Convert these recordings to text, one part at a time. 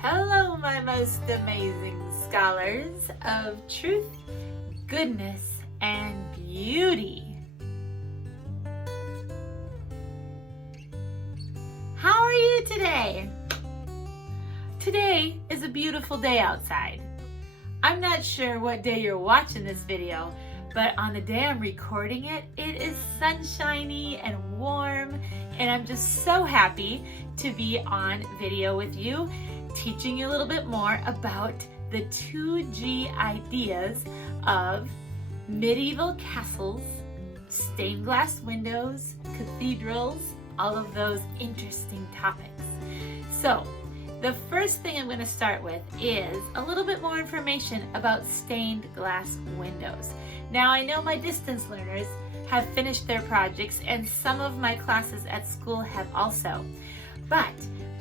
Hello, my most amazing scholars of truth, goodness, and beauty. How are you today? Today is a beautiful day outside. I'm not sure what day you're watching this video, but on the day I'm recording it, it is sunshiny and warm, and I'm just so happy to be on video with you, teaching you a little bit more about the 2G ideas of medieval castles, stained glass windows, cathedrals, all of those interesting topics. So, the first thing I'm going to start with is a little bit more information about stained glass windows. Now, I know my distance learners have finished their projects and some of my classes at school have also. But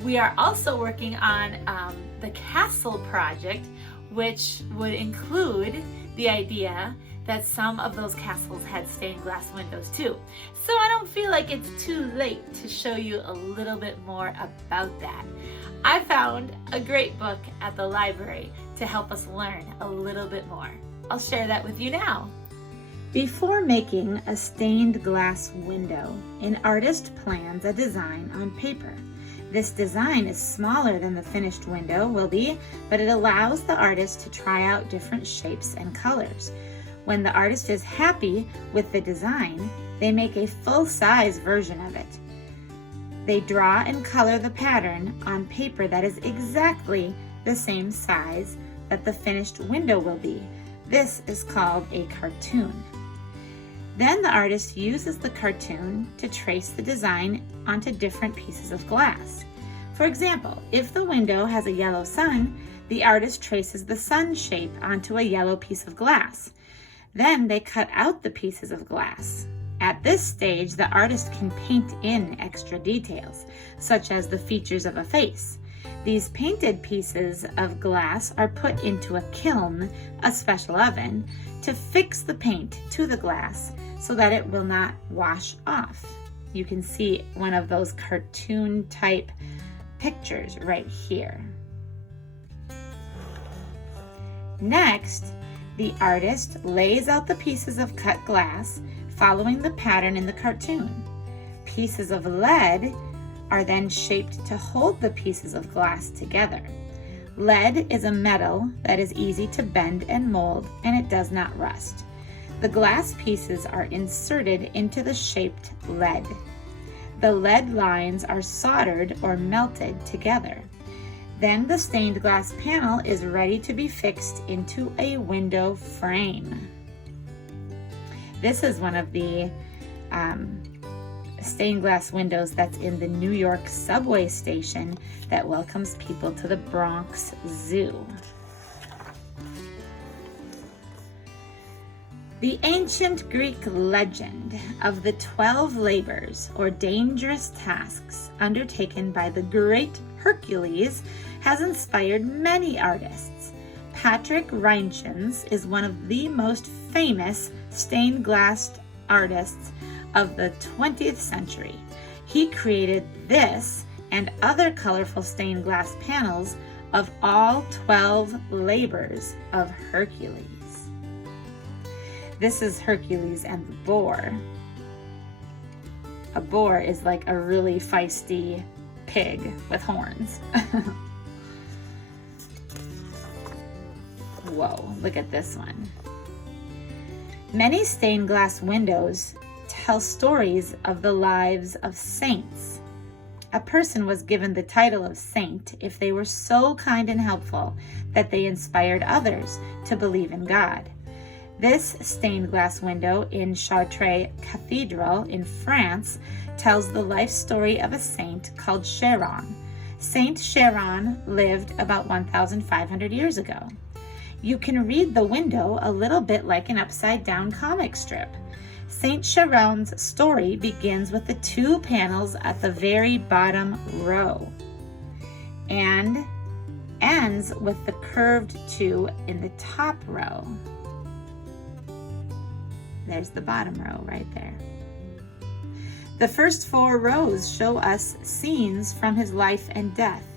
we are also working on the castle project, which would include the idea that some of those castles had stained glass windows too. So I don't feel like it's too late to show you a little bit more about that. I found a great book at the library to help us learn a little bit more. I'll share that with you now. Before making a stained glass window, an artist plans a design on paper. This design is smaller than the finished window will be, but it allows the artist to try out different shapes and colors. When the artist is happy with the design, they make a full-size version of it. They draw and color the pattern on paper that is exactly the same size that the finished window will be. This is called a cartoon. Then the artist uses the cartoon to trace the design onto different pieces of glass. For example, if the window has a yellow sun, the artist traces the sun shape onto a yellow piece of glass. Then they cut out the pieces of glass. At this stage, the artist can paint in extra details, such as the features of a face. These painted pieces of glass are put into a kiln, a special oven, to fix the paint to the glass so that it will not wash off. You can see one of those cartoon type pictures right here. Next, the artist lays out the pieces of cut glass following the pattern in the cartoon. Pieces of lead are then shaped to hold the pieces of glass together. Lead is a metal that is easy to bend and mold, and it does not rust. The glass pieces are inserted into the shaped lead. The lead lines are soldered or melted together. Then the stained glass panel is ready to be fixed into a window frame. This is one of the stained glass windows that's in the New York subway station that welcomes people to the Bronx Zoo. The ancient Greek legend of the 12 labors or dangerous tasks undertaken by the great Hercules has inspired many artists. Patrick Reinchens is one of the most famous stained glass artists of the 20th century. He created this and other colorful stained glass panels of all 12 labors of Hercules. This is Hercules and the boar. A boar is like a really feisty pig with horns. Whoa, look at this one. Many stained glass windows tell stories of the lives of saints. A person was given the title of saint if they were so kind and helpful that they inspired others to believe in God. This stained glass window in Chartres Cathedral in France tells the life story of a saint called Charon. Saint Charon lived about 1,500 years ago. You can read the window a little bit like an upside-down comic strip. Saint Charon's story begins with the two panels at the very bottom row and ends with the curved two in the top row. There's the bottom row right there. The first 4 rows show us scenes from his life and death.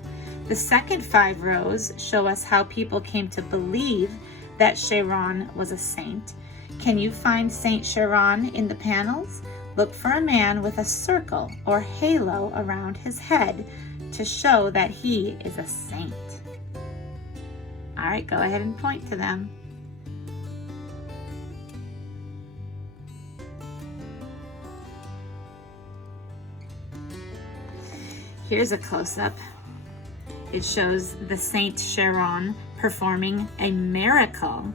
The second 5 rows show us how people came to believe that Charon was a saint. Can you find Saint Charon in the panels? Look for a man with a circle or halo around his head to show that he is a saint. All right, go ahead and point to them. Here's a close-up. It shows the Saint Charon performing a miracle.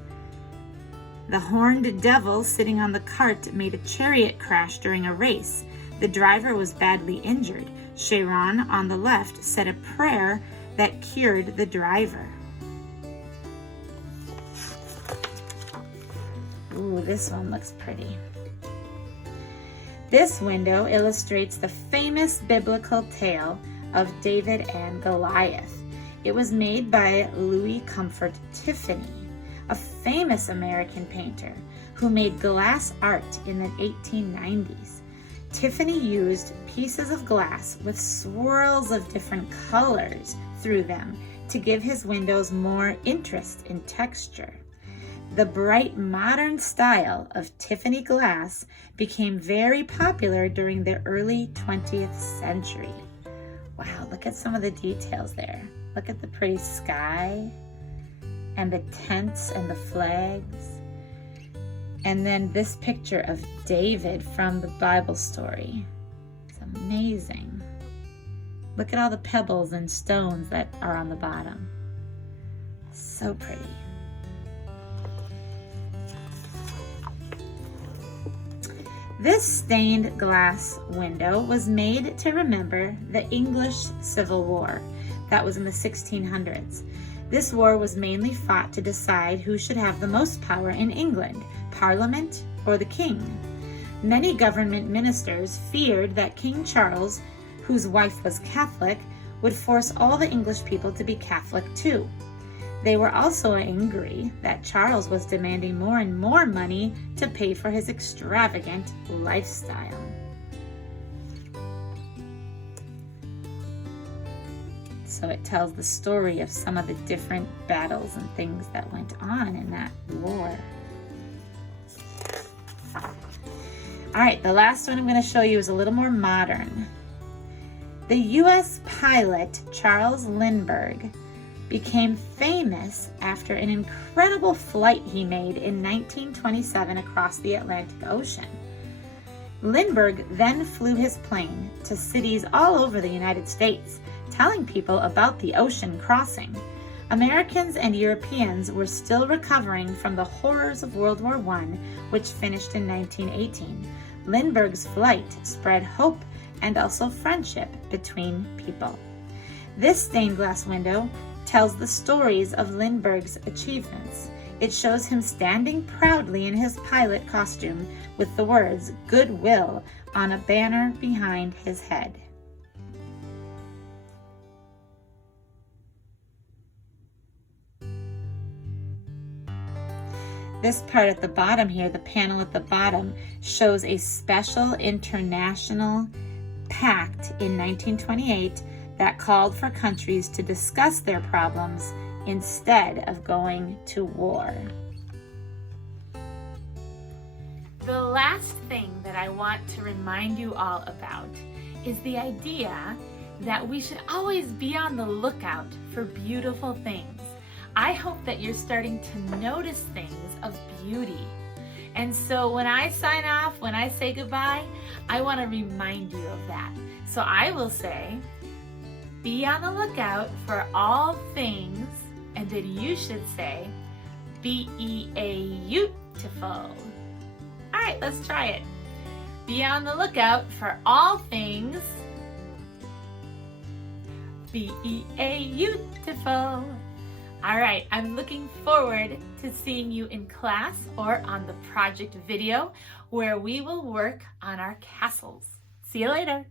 The horned devil sitting on the cart made a chariot crash during a race. The driver was badly injured. Charon on the left said a prayer that cured the driver. Ooh, this one looks pretty. This window illustrates the famous biblical tale of David and Goliath. It was made by Louis Comfort Tiffany, a famous American painter who made glass art in the 1890s. Tiffany used pieces of glass with swirls of different colors through them to give his windows more interest in texture. The bright modern style of Tiffany glass became very popular during the early 20th century. Wow, look at some of the details there. Look at the pretty sky and the tents and the flags. And then this picture of David from the Bible story. It's amazing. Look at all the pebbles and stones that are on the bottom. So pretty. This stained glass window was made to remember the English Civil War. That was in the 1600s. This war was mainly fought to decide who should have the most power in England, Parliament or the King. Many government ministers feared that King Charles, whose wife was Catholic, would force all the English people to be Catholic too. They were also angry that Charles was demanding more and more money to pay for his extravagant lifestyle. So it tells the story of some of the different battles and things that went on in that war. All right, the last one I'm going to show you is a little more modern. The U.S. pilot Charles Lindbergh became famous after an incredible flight he made in 1927 across the Atlantic Ocean. Lindbergh then flew his plane to cities all over the United States, telling people about the ocean crossing. Americans and Europeans were still recovering from the horrors of World War I, which finished in 1918. Lindbergh's flight spread hope and also friendship between people. This stained glass window tells the stories of Lindbergh's achievements. It shows him standing proudly in his pilot costume with the words "Goodwill" on a banner behind his head. This part at the bottom here, the panel at the bottom, shows a special international pact in 1928 that called for countries to discuss their problems instead of going to war. The last thing that I want to remind you all about is the idea that we should always be on the lookout for beautiful things. I hope that you're starting to notice things of beauty. And so when I sign off, when I say goodbye, I want to remind you of that. So I will say, be on the lookout for all things, and then you should say, be-e-a-beautiful. All right, let's try it. Be on the lookout for all things, be-e-a-beautiful. All right, I'm looking forward to seeing you in class or on the project video where we will work on our castles. See you later.